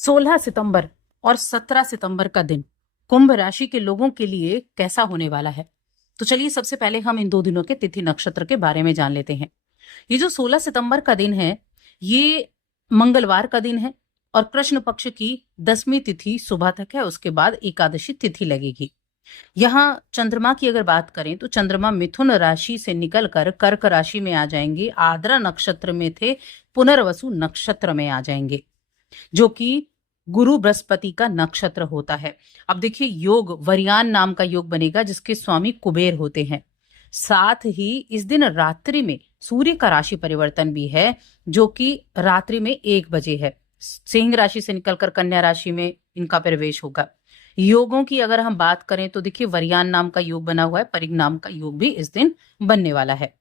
16 सितंबर और 17 सितंबर का दिन कुंभ राशि के लोगों के लिए कैसा होने वाला है। तो चलिए सबसे पहले हम इन 2 दिनों के तिथि नक्षत्र के बारे में जान लेते हैं। ये जो 16 सितंबर का दिन है, ये मंगलवार का दिन है और कृष्ण पक्ष की 10वीं तिथि सुबह तक है। उसके बाद एकादशी तिथि लगेगी। यहाँ चंद्रमा की अगर बात करें तो चंद्रमा मिथुन राशि से निकलकर कर्क राशि में आ जाएंगे। आर्द्रा नक्षत्र में थे, पुनर्वसु नक्षत्र में आ जाएंगे, जो कि गुरु बृहस्पति का नक्षत्र होता है। अब देखिए, योग वरियान नाम का योग बनेगा जिसके स्वामी कुबेर होते हैं। साथ ही इस दिन रात्रि में सूर्य का राशि परिवर्तन भी है, जो कि रात्रि में 1 बजे है। सिंह राशि से निकलकर कन्या राशि में इनका प्रवेश होगा। योगों की अगर हम बात करें तो देखिए, वरियान नाम का योग बना हुआ है, परिग नाम का योग भी इस दिन बनने वाला है।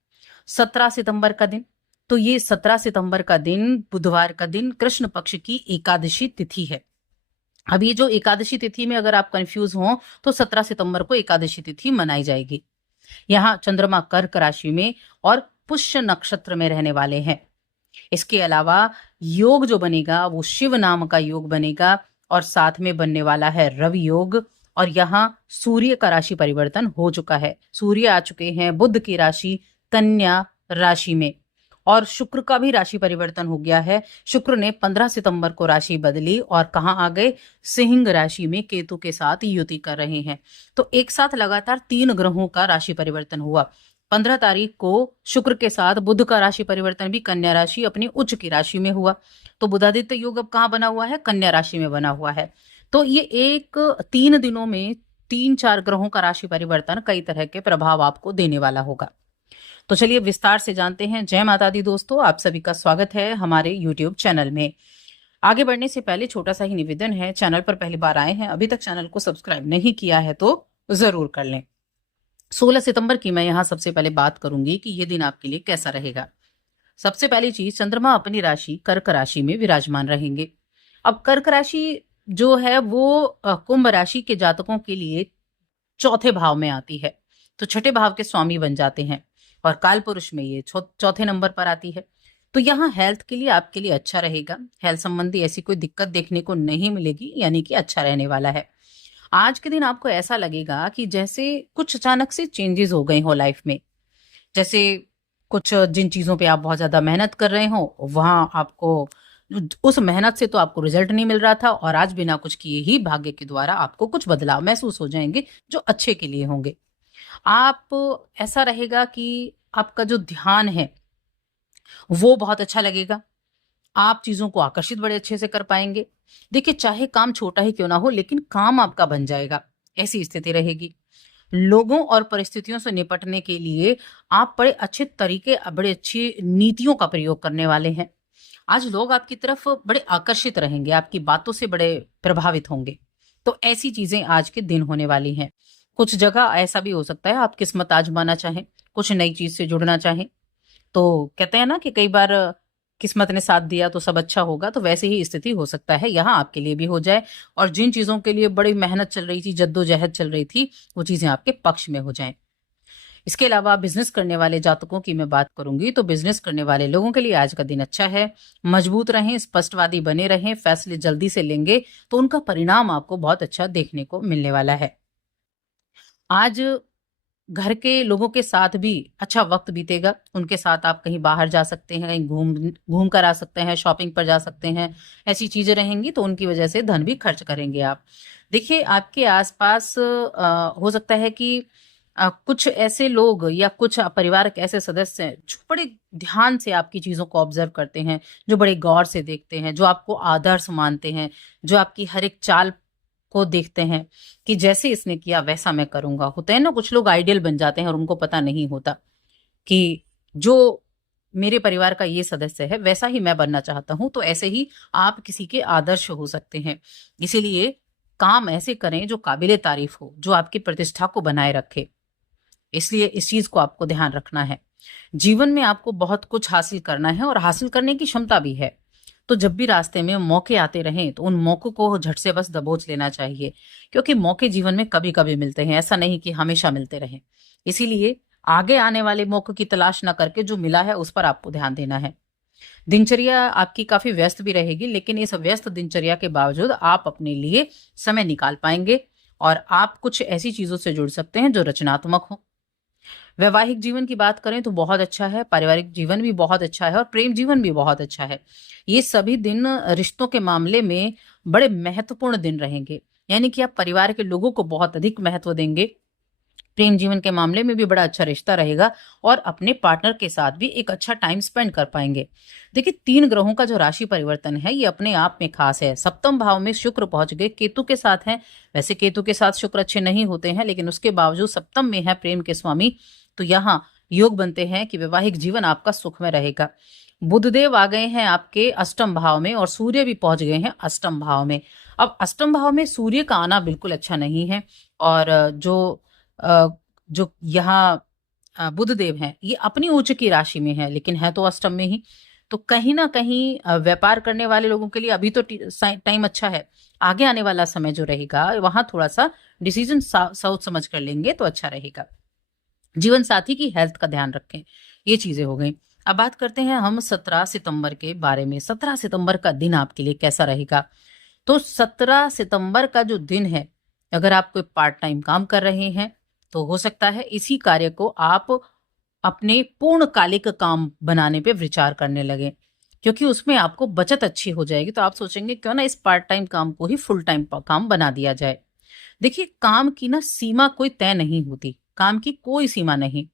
17 सितंबर का दिन, तो ये 17 सितंबर का दिन बुधवार का दिन कृष्ण पक्ष की एकादशी तिथि है। अब ये जो एकादशी तिथि में अगर आप कंफ्यूज हो तो 17 सितंबर को एकादशी तिथि मनाई जाएगी। यहाँ चंद्रमा कर्क राशि में और पुष्य नक्षत्र में रहने वाले हैं। इसके अलावा योग जो बनेगा वो शिव नाम का योग बनेगा और साथ में बनने वाला है रवि योग। और यहाँ सूर्य का राशि परिवर्तन हो चुका है, सूर्य आ चुके हैं बुध की राशि कन्या राशि में, और शुक्र का भी राशि परिवर्तन हो गया है। शुक्र ने 15 सितंबर को राशि बदली और कहाँ आ गए, सिंह राशि में केतु के साथ युति कर रहे हैं। तो एक साथ लगातार 3 ग्रहों का राशि परिवर्तन हुआ। 15 तारीख को शुक्र के साथ बुध का राशि परिवर्तन भी कन्या राशि अपनी उच्च की राशि में हुआ। तो बुधादित्य योग अब कहाँ बना हुआ है, कन्या राशि में बना हुआ है। तो ये 3 दिनों में 3-4 ग्रहों का राशि परिवर्तन कई तरह के प्रभाव आपको देने वाला होगा। तो चलिए विस्तार से जानते हैं। जय माता दी दोस्तों, आप सभी का स्वागत है हमारे YouTube चैनल में। आगे बढ़ने से पहले छोटा सा ही निवेदन है, चैनल पर पहली बार आए हैं, अभी तक चैनल को सब्सक्राइब नहीं किया है तो जरूर कर लें। 16 सितंबर की मैं यहाँ सबसे पहले बात करूंगी कि ये दिन आपके लिए कैसा रहेगा। सबसे पहली चीज, चंद्रमा अपनी राशि कर्क राशि में विराजमान रहेंगे। अब कर्क राशि जो है वो कुंभ राशि के जातकों के लिए चौथे भाव में आती है, तो छठे भाव के स्वामी बन जाते हैं और काल पुरुष में ये चौथे नंबर पर आती है। तो यहाँ हेल्थ के लिए आपके लिए अच्छा रहेगा। हेल्थ संबंधी ऐसी कोई दिक्कत देखने को नहीं मिलेगी, यानी कि अच्छा रहने वाला है। आज के दिन आपको ऐसा लगेगा कि जैसे कुछ अचानक से चेंजेस हो गए हो लाइफ में। जैसे कुछ जिन चीजों पे आप बहुत ज्यादा मेहनत कर रहे हो, वहां आपको उस मेहनत से तो आपको रिजल्ट नहीं मिल रहा था, और आज बिना कुछ किए ही भाग्य के द्वारा आपको कुछ बदलाव महसूस हो जाएंगे जो अच्छे के लिए होंगे। आप ऐसा रहेगा कि आपका जो ध्यान है वो बहुत अच्छा लगेगा। आप चीजों को आकर्षित बड़े अच्छे से कर पाएंगे। देखिए, चाहे काम छोटा ही क्यों ना हो, लेकिन काम आपका बन जाएगा, ऐसी स्थिति रहेगी। लोगों और परिस्थितियों से निपटने के लिए आप बड़े अच्छे तरीके, बड़े अच्छी नीतियों का प्रयोग करने वाले हैं। आज लोग आपकी तरफ बड़े आकर्षित रहेंगे, आपकी बातों से बड़े प्रभावित होंगे। तो ऐसी चीजें आज के दिन होने वाली हैं। कुछ जगह ऐसा भी हो सकता है आप किस्मत आजमाना चाहें, कुछ नई चीज से जुड़ना चाहें। तो कहते हैं ना कि कई बार किस्मत ने साथ दिया तो सब अच्छा होगा, तो वैसे ही स्थिति हो सकता है यहाँ आपके लिए भी हो जाए, और जिन चीजों के लिए बड़ी मेहनत चल रही थी, जद्दोजहद चल रही थी, वो चीजें आपके पक्ष में हो जाएं। इसके अलावा बिजनेस करने वाले जातकों की मैं बात करूंगी तो बिजनेस करने वाले लोगों के लिए आज का दिन अच्छा है। मजबूत रहें, स्पष्टवादी बने रहें, फैसले जल्दी से लेंगे तो उनका परिणाम आपको बहुत अच्छा देखने को मिलने वाला है। आज घर के लोगों के साथ भी अच्छा वक्त बीतेगा। उनके साथ आप कहीं बाहर जा सकते हैं, कहीं घूम घूम कर आ सकते हैं, शॉपिंग पर जा सकते हैं। ऐसी चीजें रहेंगी तो उनकी वजह से धन भी खर्च करेंगे आप। देखिए, आपके आसपास हो सकता है कि कुछ ऐसे लोग या कुछ परिवार के ऐसे सदस्य हैं जो बड़े ध्यान से आपकी चीजों को ऑब्जर्व करते हैं, जो बड़े गौर से देखते हैं, जो आपको आदर्श मानते हैं, जो आपकी हर एक चाल को देखते हैं कि जैसे इसने किया वैसा मैं करूंगा। होता है ना, कुछ लोग आइडियल बन जाते हैं और उनको पता नहीं होता कि जो मेरे परिवार का ये सदस्य है वैसा ही मैं बनना चाहता हूं। तो ऐसे ही आप किसी के आदर्श हो सकते हैं। इसीलिए काम ऐसे करें जो काबिले तारीफ हो, जो आपकी प्रतिष्ठा को बनाए रखे। इसलिए इस चीज को आपको ध्यान रखना है। जीवन में आपको बहुत कुछ हासिल करना है और हासिल करने की क्षमता भी है। तो जब भी रास्ते में मौके आते रहें तो उन मौकों को झट से बस दबोच लेना चाहिए, क्योंकि मौके जीवन में कभी कभी मिलते हैं, ऐसा नहीं कि हमेशा मिलते रहें। इसीलिए आगे आने वाले मौके की तलाश न करके जो मिला है उस पर आपको ध्यान देना है। दिनचर्या आपकी काफी व्यस्त भी रहेगी, लेकिन इस व्यस्त दिनचर्या के बावजूद आप अपने लिए समय निकाल पाएंगे और आप कुछ ऐसी चीजों से जुड़ सकते हैं जो रचनात्मक हो। वैवाहिक जीवन की बात करें तो बहुत अच्छा है, पारिवारिक जीवन भी बहुत अच्छा है और प्रेम जीवन भी बहुत अच्छा है। ये सभी दिन रिश्तों के मामले में बड़े महत्वपूर्ण दिन रहेंगे, यानी कि आप परिवार के लोगों को बहुत अधिक महत्व देंगे। प्रेम जीवन के मामले में भी बड़ा अच्छा रिश्ता रहेगा और अपने पार्टनर के साथ भी एक अच्छा टाइम स्पेंड कर पाएंगे। देखिए, 3 ग्रहों का जो राशि परिवर्तन है ये अपने आप में खास है। सप्तम भाव में शुक्र पहुंच गए, केतु के साथ हैं। वैसे केतु के साथ शुक्र अच्छे नहीं होते हैं, लेकिन उसके बावजूद सप्तम में है प्रेम के स्वामी, तो यहाँ योग बनते हैं कि वैवाहिक जीवन आपका सुखमय रहेगा। बुधदेव आ गए हैं आपके अष्टम भाव में और सूर्य भी पहुंच गए हैं अष्टम भाव में। अब अष्टम भाव में सूर्य का आना बिल्कुल अच्छा नहीं है और जो यहाँ बुधदेव हैं ये अपनी उच्च की राशि में है, लेकिन है तो अष्टम में ही। तो कहीं ना कहीं व्यापार करने वाले लोगों के लिए अभी तो टाइम अच्छा है। आगे आने वाला समय जो रहेगा वहां थोड़ा सा डिसीजन सोच समझ कर लेंगे तो अच्छा रहेगा। जीवन साथी की हेल्थ का ध्यान रखें। ये चीजें हो गई। अब बात करते हैं हम 17 सितंबर के बारे में। 17 सितंबर का दिन आपके लिए कैसा रहेगा? तो 17 सितंबर का जो दिन है, अगर आप कोई पार्ट टाइम काम कर रहे हैं तो हो सकता है इसी कार्य को आप अपने पूर्णकालिक काम बनाने पे विचार करने लगे, क्योंकि उसमें आपको बचत अच्छी हो जाएगी। तो आप सोचेंगे क्यों ना इस पार्ट टाइम काम को ही फुल टाइम काम बना दिया जाए। देखिए, काम की ना सीमा कोई तय नहीं होती, काम की कोई सीमा नहीं।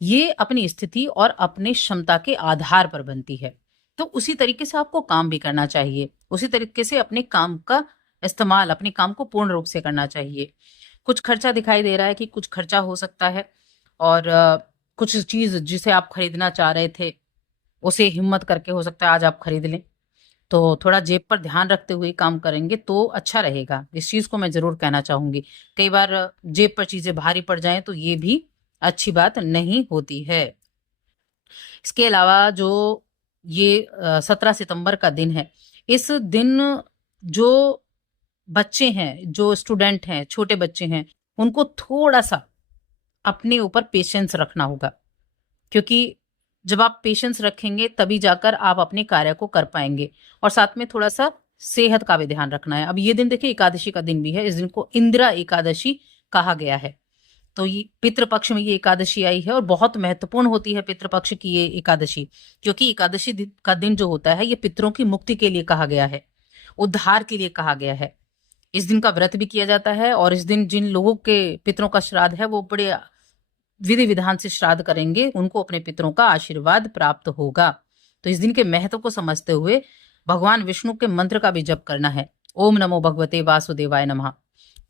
ये अपनी स्थिति और अपने क्षमता के आधार पर बनती है। तो उसी तरीके से आपको काम भी करना चाहिए, उसी तरीके से अपने काम का इस्तेमाल, अपने काम को पूर्ण रूप से करना चाहिए। कुछ खर्चा दिखाई दे रहा है कि कुछ खर्चा हो सकता है और कुछ चीज जिसे आप खरीदना चाह रहे थे उसे हिम्मत करके हो सकता है आज आप खरीद लें। तो थोड़ा जेब पर ध्यान रखते हुए काम करेंगे तो अच्छा रहेगा। इस चीज को मैं जरूर कहना चाहूंगी। कई बार जेब पर चीजें भारी पड़ जाएं तो ये भी अच्छी बात नहीं होती है। इसके अलावा जो ये 17 सितंबर का दिन है, इस दिन जो बच्चे हैं, जो स्टूडेंट हैं, छोटे बच्चे हैं, उनको थोड़ा सा अपने ऊपर पेशेंस रखना होगा, क्योंकि जब आप पेशेंस रखेंगे तभी जाकर आप अपने कार्य को कर पाएंगे। और साथ में थोड़ा सा सेहत का भी ध्यान रखना है। अब ये दिन देखिए एकादशी का दिन भी है, इस दिन को इंदिरा एकादशी कहा गया है। तो ये पितृपक्ष में ये एकादशी आई है और बहुत महत्वपूर्ण होती है पितृपक्ष की ये एकादशी, क्योंकि एकादशी का दिन जो होता है ये पितरों की मुक्ति के लिए कहा गया है, उद्धार के लिए कहा गया है। इस दिन का व्रत भी किया जाता है और इस दिन जिन लोगों के पितरों का श्राद्ध है वो बड़े विधि विधान से श्राद्ध करेंगे, उनको अपने पितरों का आशीर्वाद प्राप्त होगा। तो इस दिन के महत्व को समझते हुए भगवान विष्णु के मंत्र का भी जप करना है। ओम नमो भगवते वासुदेवाय नमः।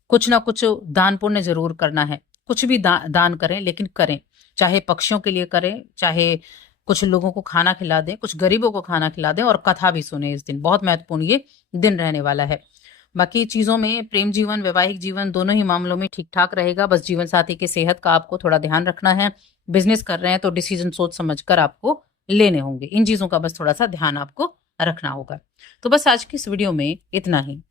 कुछ ना कुछ दान पुण्य जरूर करना है। कुछ भी दान करें, लेकिन करें, चाहे पक्षियों के लिए करें, चाहे कुछ लोगों को खाना खिला दें, कुछ गरीबों को खाना खिला दें और कथा भी सुने। इस दिन बहुत महत्वपूर्ण ये दिन रहने वाला है। बाकी चीजों में प्रेम जीवन, वैवाहिक जीवन दोनों ही मामलों में ठीक ठाक रहेगा। बस जीवन साथी की सेहत का आपको थोड़ा ध्यान रखना है। बिजनेस कर रहे हैं तो डिसीजन सोच समझ कर आपको लेने होंगे। इन चीजों का बस थोड़ा सा ध्यान आपको रखना होगा। तो बस आज की इस वीडियो में इतना ही।